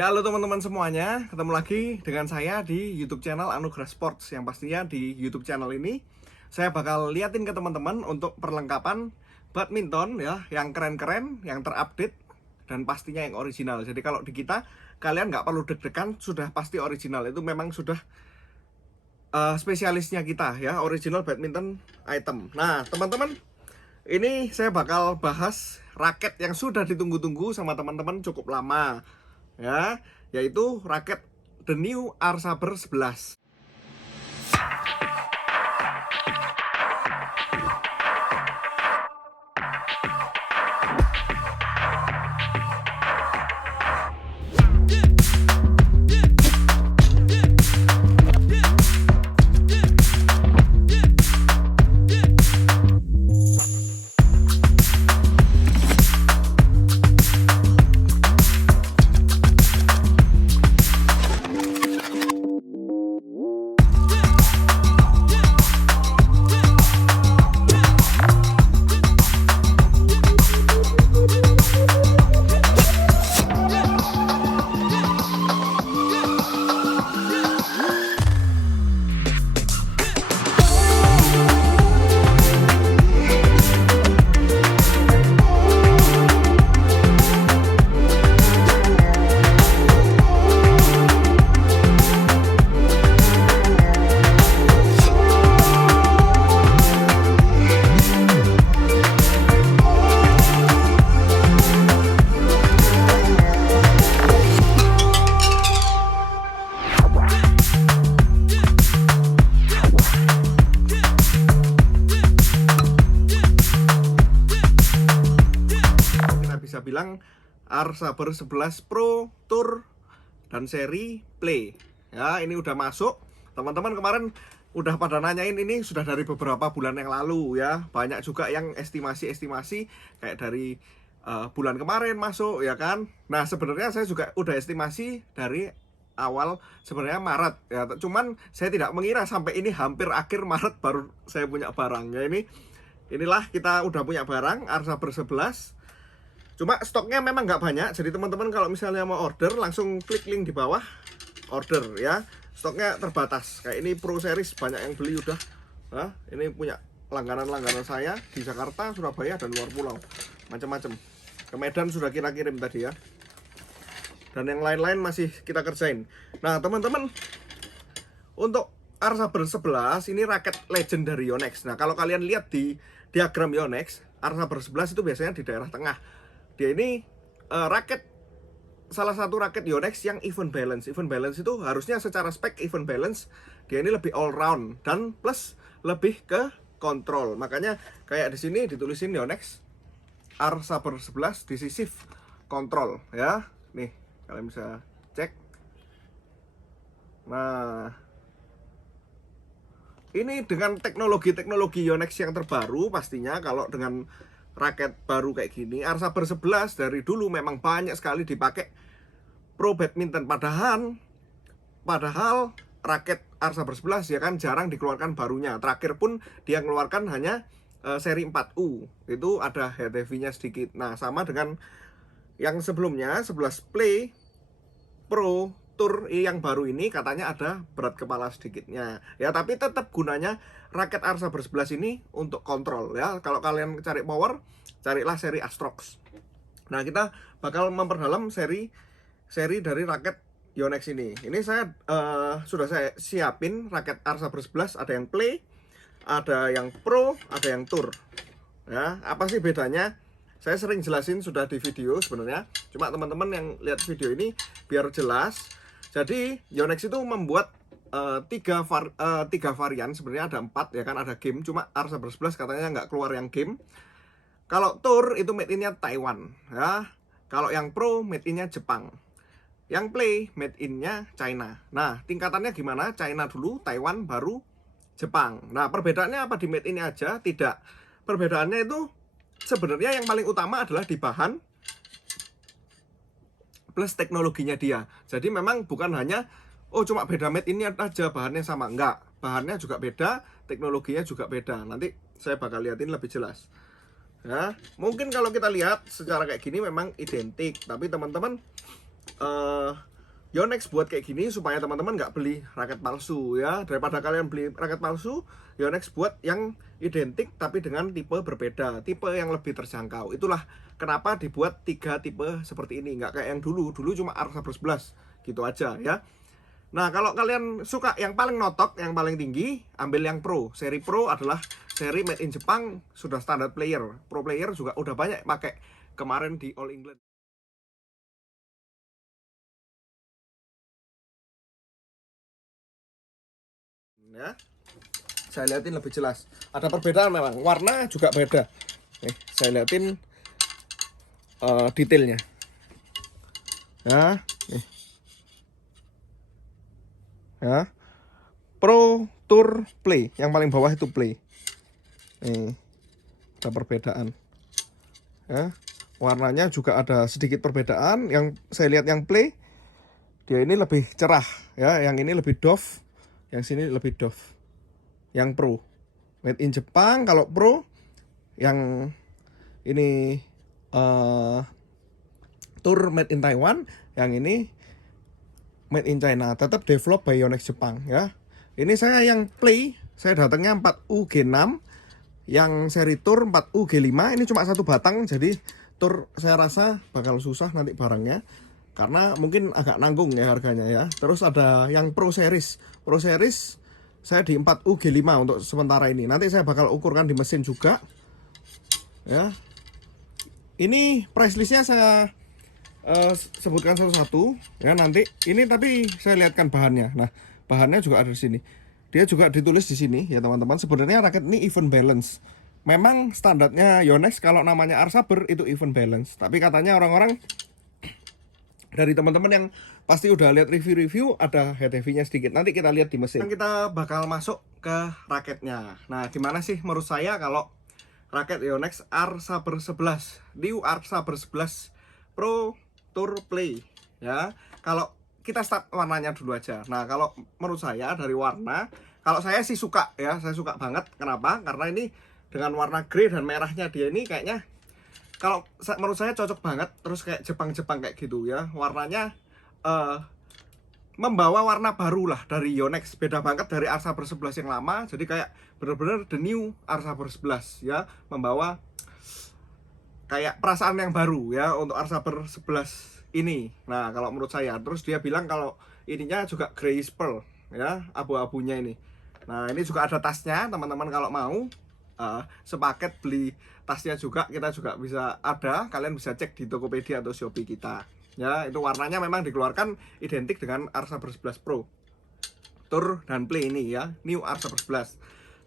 Ya, halo teman-teman semuanya, ketemu lagi dengan saya di YouTube channel Anugerah Sports. Yang pastinya di YouTube channel ini saya bakal liatin ke teman-teman untuk perlengkapan badminton ya, yang keren-keren, yang terupdate dan pastinya yang original. Jadi kalau di kita kalian nggak perlu deg-degan, sudah pasti original. Itu memang sudah spesialisnya kita ya, original badminton item. Nah, teman-teman, ini saya bakal bahas raket yang sudah ditunggu-tunggu sama teman-teman cukup lama ya, yaitu raket The New R-Saber 11. Bisa bilang R-Saber 11 Pro, Tour, dan seri Play ya, ini udah masuk. Teman-teman kemarin udah pada nanyain, ini sudah dari beberapa bulan yang lalu ya. Banyak juga yang estimasi kayak dari bulan kemarin masuk ya kan. Nah, sebenarnya saya juga udah estimasi dari awal sebenarnya Maret ya, cuman saya tidak mengira sampai ini hampir akhir Maret baru saya punya barang ya. Inilah kita udah punya barang R-Saber 11. Cuma stoknya memang nggak banyak, jadi teman-teman kalau misalnya mau order langsung klik link di bawah, order ya. Stoknya terbatas, kayak ini Pro Series banyak yang beli udah. Nah, ini punya langganan-langganan saya di Jakarta, Surabaya, dan luar pulau, macam-macam. Ke Medan sudah kita kirim tadi ya, dan yang lain-lain masih kita kerjain. Nah teman-teman, untuk R-Saber 11 ini raket legend dari Yonex. Nah kalau kalian lihat di diagram Yonex, R-Saber 11 itu biasanya di daerah tengah. Dia ini salah satu raket Yonex yang even balance. Even balance itu harusnya secara spek even balance. Dia ini lebih all round dan plus lebih ke kontrol. Makanya kayak di sini ditulisin Yonex R-Saber 11 Decisive Control ya. Nih, kalian bisa cek. Nah, ini dengan teknologi Yonex yang terbaru pastinya. Kalau dengan raket baru kayak gini, R-Saber 11 dari dulu memang banyak sekali dipakai pro badminton. Padahal raket R-Saber 11 ya kan jarang dikeluarkan barunya. Terakhir pun dia mengeluarkan hanya seri 4U. Itu ada head heavy-nya sedikit. Nah, sama dengan yang sebelumnya 11 Play Pro Tour yang baru ini katanya ada berat kepala sedikitnya ya, tapi tetap gunanya raket R-Saber 11 ini untuk kontrol ya. Kalau kalian cari power, carilah seri Astrox. Nah, kita bakal memperdalam seri dari raket Yonex ini. Ini saya sudah saya siapin raket R-Saber 11, ada yang Play, ada yang Pro, ada yang Tour ya. Apa sih bedanya? Saya sering jelasin sudah di video sebenarnya, cuma teman-teman yang lihat video ini biar jelas. Jadi Yonex itu membuat tiga varian, sebenarnya ada 4 ya kan, ada game, cuma R-Saber 11 katanya nggak keluar yang game. Kalau Tour itu made in-nya Taiwan ya. Kalau yang Pro made in-nya Jepang. Yang Play made in-nya China. Nah, tingkatannya gimana? China dulu, Taiwan, baru Jepang. Nah, perbedaannya apa di made in aja? Tidak. Perbedaannya itu sebenarnya yang paling utama adalah di bahan plus teknologinya dia. Jadi memang bukan hanya cuma beda made ini aja, bahannya sama. Enggak, bahannya juga beda, teknologinya juga beda. Nanti saya bakal liatin lebih jelas. Ya, mungkin kalau kita lihat secara kayak gini memang identik, tapi teman-teman Yonex buat kayak gini supaya teman-teman nggak beli raket palsu ya. Daripada kalian beli raket palsu, Yonex buat yang identik tapi dengan tipe berbeda, tipe yang lebih terjangkau. Itulah kenapa dibuat 3 tipe seperti ini, nggak kayak yang dulu. Dulu cuma Arsaber 11 gitu aja ya. Nah, kalau kalian suka yang paling notok, yang paling tinggi, ambil yang Pro. Seri Pro adalah seri made in Jepang, sudah standar player. Pro player juga udah banyak pakai kemarin di All England. Ya, saya liatin lebih jelas. Ada perbedaan memang, warna juga beda. Saya liatin detailnya. Ya, nih. Ya. Pro, Tour, Play. Yang paling bawah itu Play. Nih, ada perbedaan. Ya, warnanya juga ada sedikit perbedaan. Yang saya lihat yang Play, dia ini lebih cerah. Ya, yang ini lebih doff. Yang sini lebih doff. Yang Pro, made in Jepang. Kalau Pro, yang ini Tour made in Taiwan. Yang ini made in China, tetap develop by Yonex Jepang ya. Ini saya yang Play, saya datangnya 4U-G6, yang seri Tour 4U-G5. Ini cuma satu batang, jadi Tour saya rasa bakal susah nanti barangnya, karena mungkin agak nanggung ya harganya ya. Terus ada yang Pro Series, Pro Series saya di 4U-G5 untuk sementara ini. Nanti saya bakal ukurkan di mesin juga ya. Ini price listnya saya sebutkan satu-satu ya nanti. Ini tapi saya lihatkan bahannya. Nah, bahannya juga ada di sini. Dia juga ditulis di sini ya teman-teman. Sebenarnya raket ini even balance. Memang standarnya Yonex kalau namanya Arsaber itu even balance. Tapi katanya orang-orang dari teman-teman yang pasti udah lihat review-review ada head heavy-nya sedikit. Nanti kita lihat di mesin. Kita bakal masuk ke raketnya. Nah, gimana sih menurut saya kalau raket Yonex Arsaber 11, New Arsaber 11 Pro Tour Play ya. Kalau kita start warnanya dulu aja. Nah, kalau menurut saya dari warna, kalau saya sih suka ya, saya suka banget. Kenapa? Karena ini dengan warna grey dan merahnya dia ini kayaknya, kalau menurut saya cocok banget. Terus kayak Jepang-Jepang kayak gitu ya. Warnanya membawa warna baru lah dari Yonex. Beda banget dari Arsaber 11 yang lama. Jadi kayak bener-bener the new Arsaber 11 ya. Membawa kayak perasaan yang baru ya untuk Arsaber 11 ini. Nah, kalau menurut saya. Terus dia bilang kalau ininya juga grayish pearl ya, abu-abunya ini. Nah, ini juga ada tasnya teman-teman. Kalau mau sepaket beli tasnya juga, kita juga bisa ada. Kalian bisa cek di Tokopedia atau Shopee kita ya. Itu warnanya memang dikeluarkan identik dengan Arsaber 11 Pro Tour dan Play ini ya, New Arsaber 11.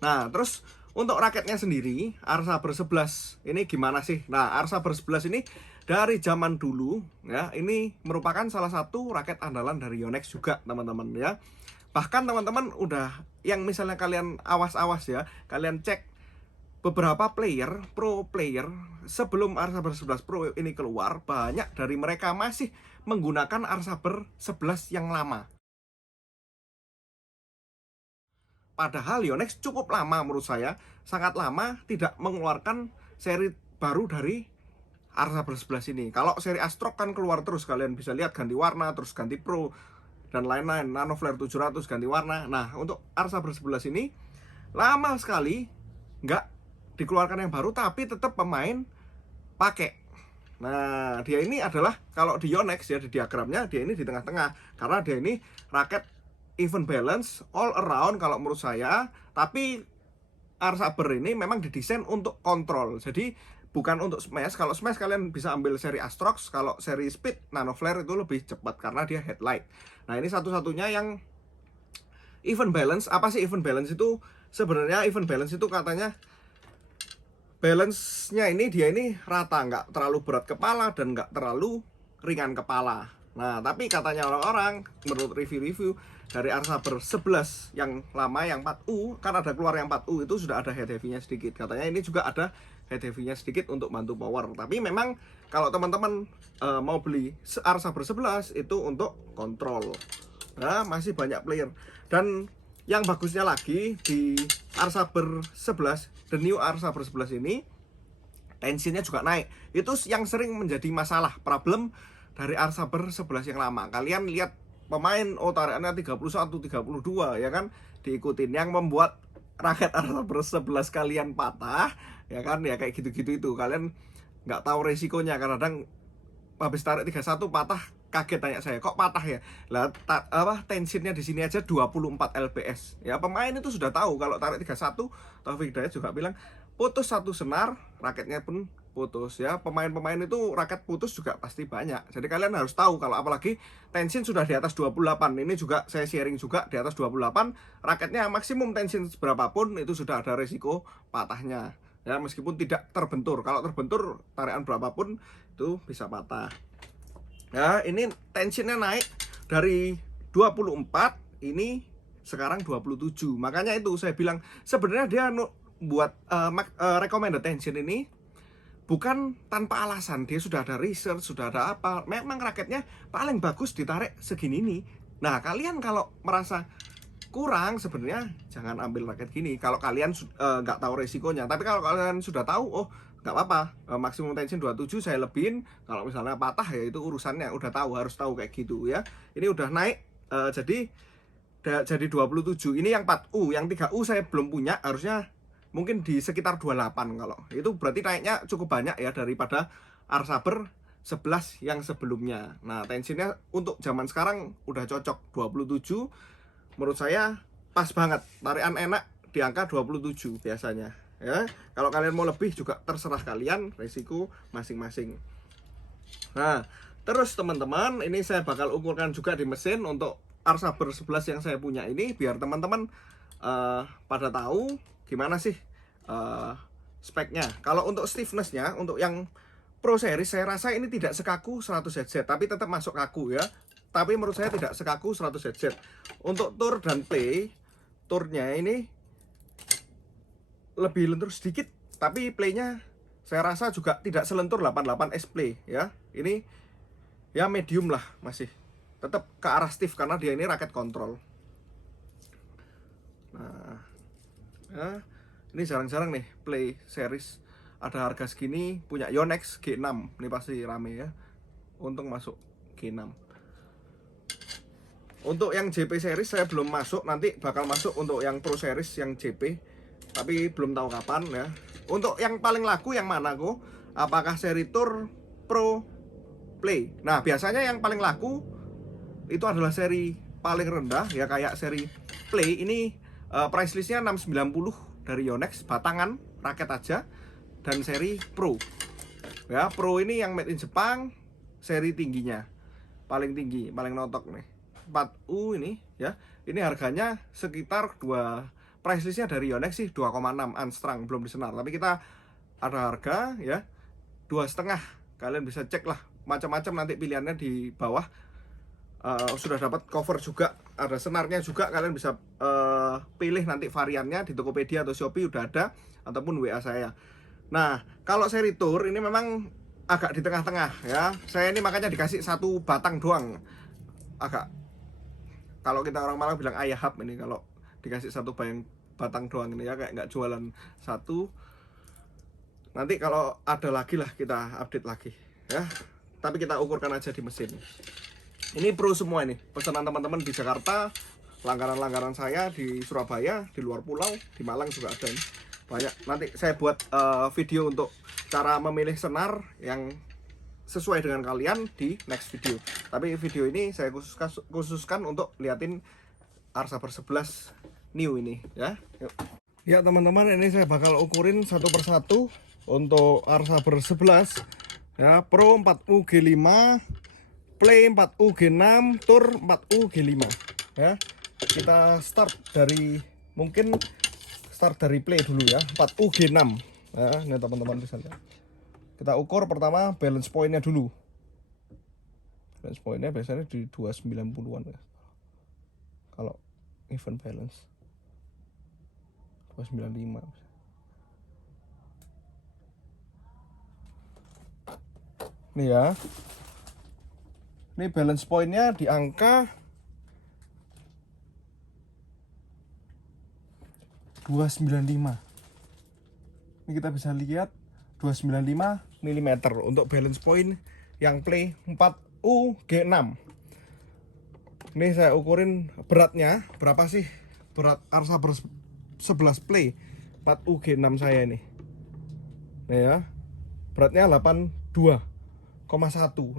Nah, terus untuk raketnya sendiri, Arsaber 11 ini gimana sih? Nah, Arsaber 11 ini dari zaman dulu ya, ini merupakan salah satu raket andalan dari Yonex juga teman-teman ya. Bahkan teman-teman udah, yang misalnya kalian awas-awas ya, kalian cek beberapa player, pro player sebelum Arsaber 11 Pro ini keluar, banyak dari mereka masih menggunakan Arsaber 11 yang lama. Padahal Yonex cukup lama menurut saya, sangat lama tidak mengeluarkan seri baru dari Arsaber 11 ini. Kalau seri Astrok kan keluar terus, kalian bisa lihat ganti warna, terus ganti Pro dan lain-lain, Nano Flare 700 ganti warna. Nah, untuk Arsaber 11 ini lama sekali nggak dikeluarkan yang baru, tapi tetap pemain pakai. Nah, dia ini adalah, kalau di Yonex ya, di diagramnya dia ini di tengah-tengah, karena dia ini raket even balance all around kalau menurut saya. Tapi Arsaber ini memang didesain untuk kontrol, jadi bukan untuk smash. Kalau smash kalian bisa ambil seri Astrox, kalau seri Speed Nano Flare itu lebih cepat karena dia headlight. Nah, ini satu-satunya yang even balance. Apa sih even balance itu? Sebenarnya even balance itu katanya balance-nya ini, dia ini rata, nggak terlalu berat kepala dan nggak terlalu ringan kepala. Nah, tapi katanya orang-orang, menurut review-review dari Arsaber 11 yang lama, yang 4U, kan ada keluar yang 4U itu sudah ada head heavy-nya sedikit. Katanya ini juga ada head heavy-nya sedikit untuk bantu power. Tapi memang kalau teman-teman mau beli Arsaber 11 itu untuk kontrol. Nah, masih banyak player. Dan yang bagusnya lagi di Arsaber 11, the new Arsaber 11 ini, tensinya juga naik. Itu yang sering menjadi masalah, problem dari Arsaber 11 yang lama. Kalian lihat pemain, oh tarikannya 31, 32 ya kan, diikutin. Yang membuat raket Arsa ber-11 kalian patah ya kan, ya kayak gitu-gitu itu. Kalian nggak tahu resikonya, kadang habis tarik 31 patah, kaget tanya saya, kok patah ya? Lah tensionnya di sini aja 24 lbs. Ya pemain itu sudah tahu kalau tarik 31. Taufik Hidayat juga bilang putus satu senar, raketnya pun putus ya. Pemain-pemain itu raket putus juga pasti banyak. Jadi kalian harus tahu, kalau apalagi tension sudah di atas 28. Ini juga saya sharing juga, di atas 28 raketnya maksimum tension berapapun itu sudah ada resiko patahnya. Ya meskipun tidak terbentur. Kalau terbentur tarikan berapapun itu bisa patah. Ya ini tensionnya naik dari 24, ini sekarang 27. Makanya itu saya bilang sebenarnya dia buat recommended tension ini bukan tanpa alasan. Dia sudah ada research, sudah ada apa. Memang raketnya paling bagus ditarik segini nih. Nah kalian kalau merasa kurang, sebenarnya jangan ambil raket gini kalau kalian nggak tahu resikonya. Tapi kalau kalian sudah tahu, oh nggak apa-apa, maksimum tension 27 saya lebihin. Kalau misalnya patah ya itu urusannya, udah tahu, harus tahu kayak gitu ya. Ini udah naik jadi 27. Ini yang 4U, yang 3U saya belum punya, harusnya mungkin di sekitar 28. Kalau itu berarti naiknya cukup banyak ya daripada Arsaber 11 yang sebelumnya. Nah tensionnya untuk zaman sekarang udah cocok 27. Menurut saya pas banget, tarikan enak di angka 27 biasanya ya. Kalau kalian mau lebih juga terserah kalian, resiko masing-masing. Nah terus teman-teman, ini saya bakal ukurkan juga di mesin untuk Arsaber 11 yang saya punya ini, biar teman-teman pada tahu gimana sih speknya. Kalau untuk stiffnessnya, untuk yang Pro Series saya rasa ini tidak sekaku 100 headset, tapi tetap masuk kaku ya. Tapi menurut saya tidak sekaku 100 headset. Untuk tour dan play, tournya ini lebih lentur sedikit, tapi playnya saya rasa juga tidak selentur 88S Play ya. Ini ya medium lah, masih tetap ke arah stiff karena dia ini raket kontrol. Nah ya, ini jarang-jarang nih Play Series ada harga segini punya Yonex G6. Ini pasti rame ya, untung masuk G6. Untuk yang JP series saya belum masuk, nanti bakal masuk untuk yang Pro series yang JP, tapi belum tahu kapan ya. Untuk yang paling laku yang mana kok? Apakah seri Tour, Pro, Play? Nah biasanya yang paling laku itu adalah seri paling rendah ya, kayak seri Play ini price listnya 690 dari Yonex, batangan raket aja. Dan seri Pro ya, Pro ini yang made in Jepang, seri tingginya paling tinggi, paling notok nih 4U ini ya. Ini harganya sekitar price listnya dari Yonex sih 2,6 unstrung, belum disenar, tapi kita ada harga ya 2,5. Kalian bisa cek lah macam-macam, nanti pilihannya di bawah. Sudah dapat cover juga, ada senarnya juga, kalian bisa pilih nanti variannya di Tokopedia atau Shopee udah ada, ataupun WA saya. Nah kalau seri Tour ini memang agak di tengah-tengah ya. Saya ini makanya dikasih satu batang doang, agak, kalau kita orang Malang bilang ayahap ini, kalau dikasih satu batang doang ini ya, kayak nggak jualan satu. Nanti kalau ada lagi lah kita update lagi ya, tapi kita ukurkan aja di mesin. Ini Pro semua ini, pesanan teman-teman di Jakarta, langgaran-langgaran saya di Surabaya, di luar pulau, di Malang juga ada ini. Banyak. Nanti saya buat video untuk cara memilih senar yang sesuai dengan kalian di next video. Tapi video ini saya khususkan untuk liatin Arsaber 11 new ini ya. Yuk. Ya teman-teman, ini saya bakal ukurin satu persatu untuk Arsaber 11 ya. Pro 4U G5, Play 4U G6, Tour 4U G5 ya. Kita start dari, mungkin start dari Play dulu ya, 4U G6 ya. Ini teman-teman bisa lihat. Kita ukur pertama balance pointnya dulu. Balance pointnya biasanya di 290-an ya. Kalau even balance 295. Nih ya. Ini balance pointnya di angka 295. Ini kita bisa lihat 295 mm untuk balance point yang Play 4U G6. Ini saya ukurin beratnya berapa sih, berat Arsa Bros 11 Play 4UG6 saya ini. Nih ya, beratnya 82,1.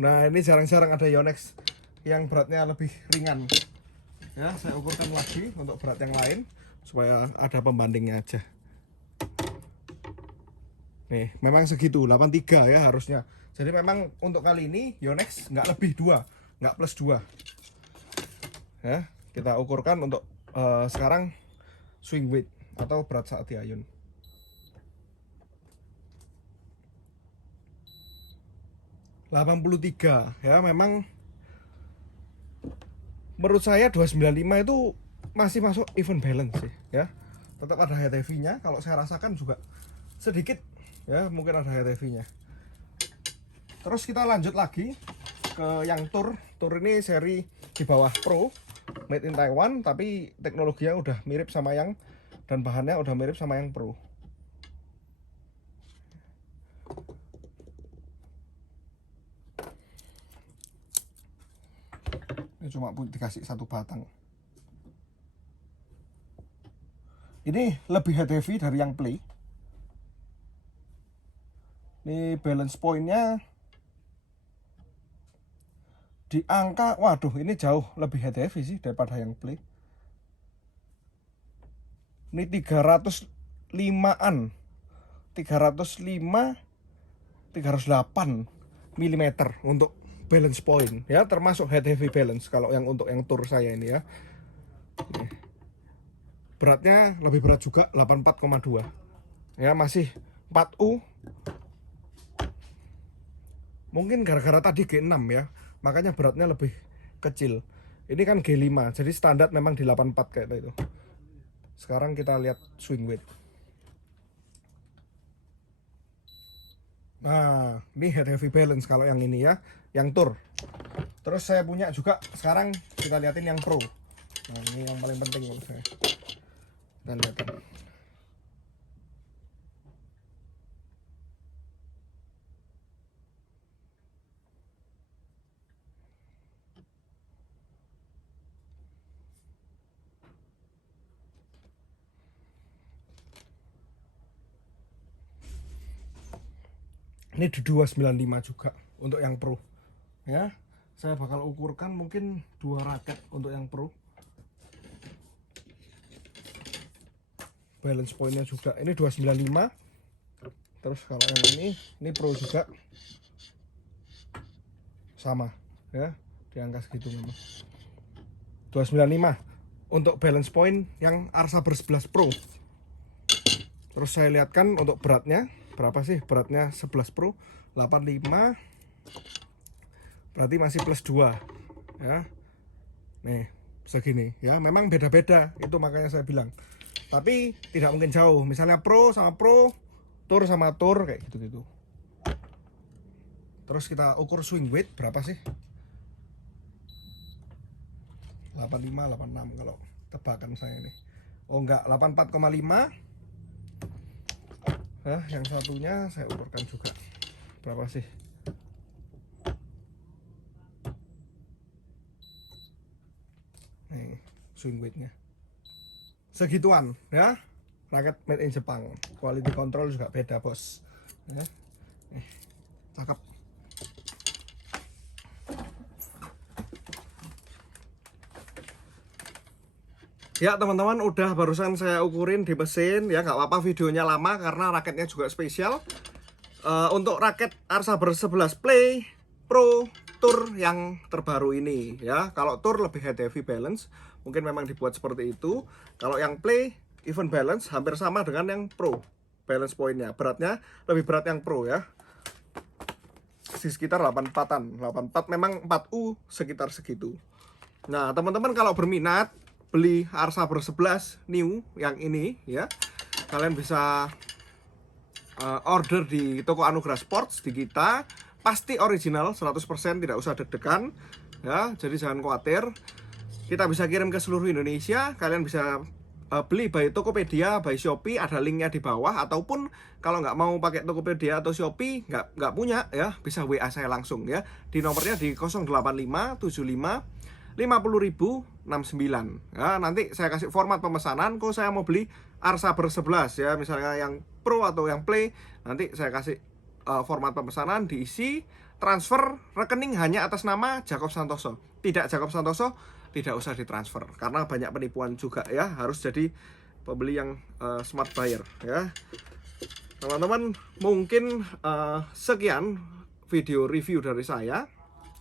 Nah ini jarang-jarang ada Yonex yang beratnya lebih ringan ya. Saya ukurkan lagi untuk berat yang lain supaya ada pembandingnya aja. Nih memang segitu 83 ya harusnya. Jadi memang untuk kali ini Yonex nggak lebih 2, nggak plus 2 ya. Kita ukurkan untuk sekarang swing weight atau berat saat diayun. (83) ya. Memang menurut saya 295 itu masih masuk even balance sih ya. Tetap ada head heavy nya, kalau saya rasakan juga sedikit ya, mungkin ada head heavy nya. Terus kita lanjut lagi ke yang Tour. Tour ini seri di bawah Pro, made in Taiwan, tapi teknologinya udah mirip sama yang, dan bahannya udah mirip sama yang Pro. Ini cuma dikasih satu batang. Ini lebih head heavy dari yang Play. Ini balance pointnya di angka, waduh ini jauh lebih head heavy sih daripada yang Play. Ini 305-an, 305, 308 mm untuk balance point ya, termasuk head heavy balance kalau yang untuk yang Tour saya ini ya. Beratnya lebih berat juga, 84,2 ya, masih 4U. Mungkin gara-gara tadi G6 ya, makanya beratnya lebih kecil. Ini kan G5, jadi standar memang di 84 kayak itu. Sekarang kita lihat swing weight. Nah, ini head heavy balance kalau yang ini ya, yang Tour. Terus saya punya juga, sekarang kita liatin yang Pro. Nah, ini yang paling penting menurut saya. Dan lihatin. Ini di 295 juga untuk yang Pro ya. Saya bakal ukurkan mungkin 2 raket untuk yang Pro. Balance pointnya juga ini 295. Terus kalau yang ini Pro juga sama ya, di angka segitu memang 295 untuk balance point yang Arsa Bros 11 Pro. Terus saya lihatkan untuk beratnya berapa sih, beratnya 11 Pro 85, berarti masih plus 2 ya. Nih segini ya, memang beda-beda itu, makanya saya bilang, tapi tidak mungkin jauh. Misalnya Pro sama Pro, Tour sama Tour kayak gitu-gitu. Terus kita ukur swing weight berapa sih, 85, 86 kalau tebakan saya nih. Oh enggak, 84,5 ya. Yang satunya saya ukurkan juga berapa sih, nih swing weightnya segituan ya. Raket made in Jepang, quality control juga beda bos ya. Cakep. Ya teman-teman, udah barusan saya ukurin di mesin ya, nggak apa-apa videonya lama karena raketnya juga spesial. Untuk raket Arsa Bros 11 Play Pro Tour yang terbaru ini ya. Kalau Tour lebih head heavy balance, mungkin memang dibuat seperti itu. Kalau yang Play even balance hampir sama dengan yang Pro. Balance pointnya, beratnya lebih berat yang Pro ya, di sekitar 84-an. 84 memang 4U sekitar segitu. Nah teman-teman kalau berminat beli Arsa Bros 11 new yang ini ya, kalian bisa order di toko Anugerah Sports di kita, pasti original 100%, tidak usah deg-degan ya, jadi jangan khawatir. Kita bisa kirim ke seluruh Indonesia. Kalian bisa beli by Tokopedia, by Shopee, ada linknya di bawah. Ataupun kalau nggak mau pakai Tokopedia atau Shopee, nggak punya ya, bisa WA saya langsung ya, di nomornya di 085 75 50.069. Ya, nanti saya kasih format pemesanan. Kok saya mau beli Arsaber 11 ya, misalnya yang Pro atau yang Play, nanti saya kasih format pemesanan, diisi, transfer rekening hanya atas nama Jacob Santoso. Tidak Jacob Santoso, tidak usah ditransfer karena banyak penipuan juga ya. Harus jadi pembeli yang smart buyer ya. Teman-teman, mungkin sekian video review dari saya.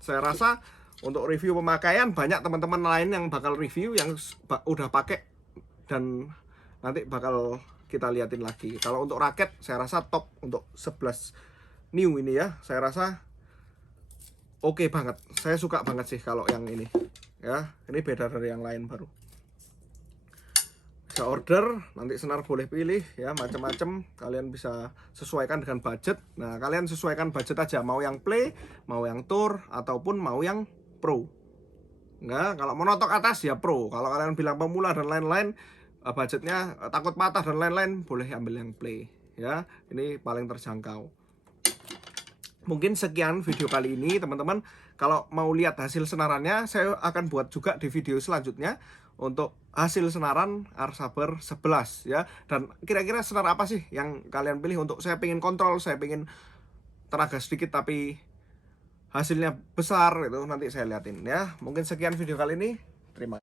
Saya rasa untuk review pemakaian banyak teman-teman lain yang bakal review yang udah pakai dan nanti bakal kita liatin lagi. Kalau untuk raket saya rasa top untuk 11 new ini ya. Saya rasa oke banget. Saya suka banget sih kalau yang ini. Ya, ini beda dari yang lain baru. Bisa order, nanti Senar boleh pilih ya, macam-macam. Kalian bisa sesuaikan dengan budget. Nah, kalian sesuaikan budget aja, mau yang Play, mau yang Tour, ataupun mau yang Pro. Enggak, kalau monotok atas ya Pro. Kalau kalian bilang pemula dan lain-lain, budgetnya takut patah dan lain-lain, boleh ambil yang Play ya. Ini paling terjangkau. Mungkin sekian video kali ini teman-teman. Kalau mau lihat hasil senarannya, saya akan buat juga di video selanjutnya untuk hasil senaran Arsaber 11 ya. Dan kira-kira senar apa sih yang kalian pilih untuk saya pengen kontrol, saya pengen tenaga sedikit tapi hasilnya besar, itu nanti saya liatin ya. Mungkin sekian video kali ini. Terima kasih.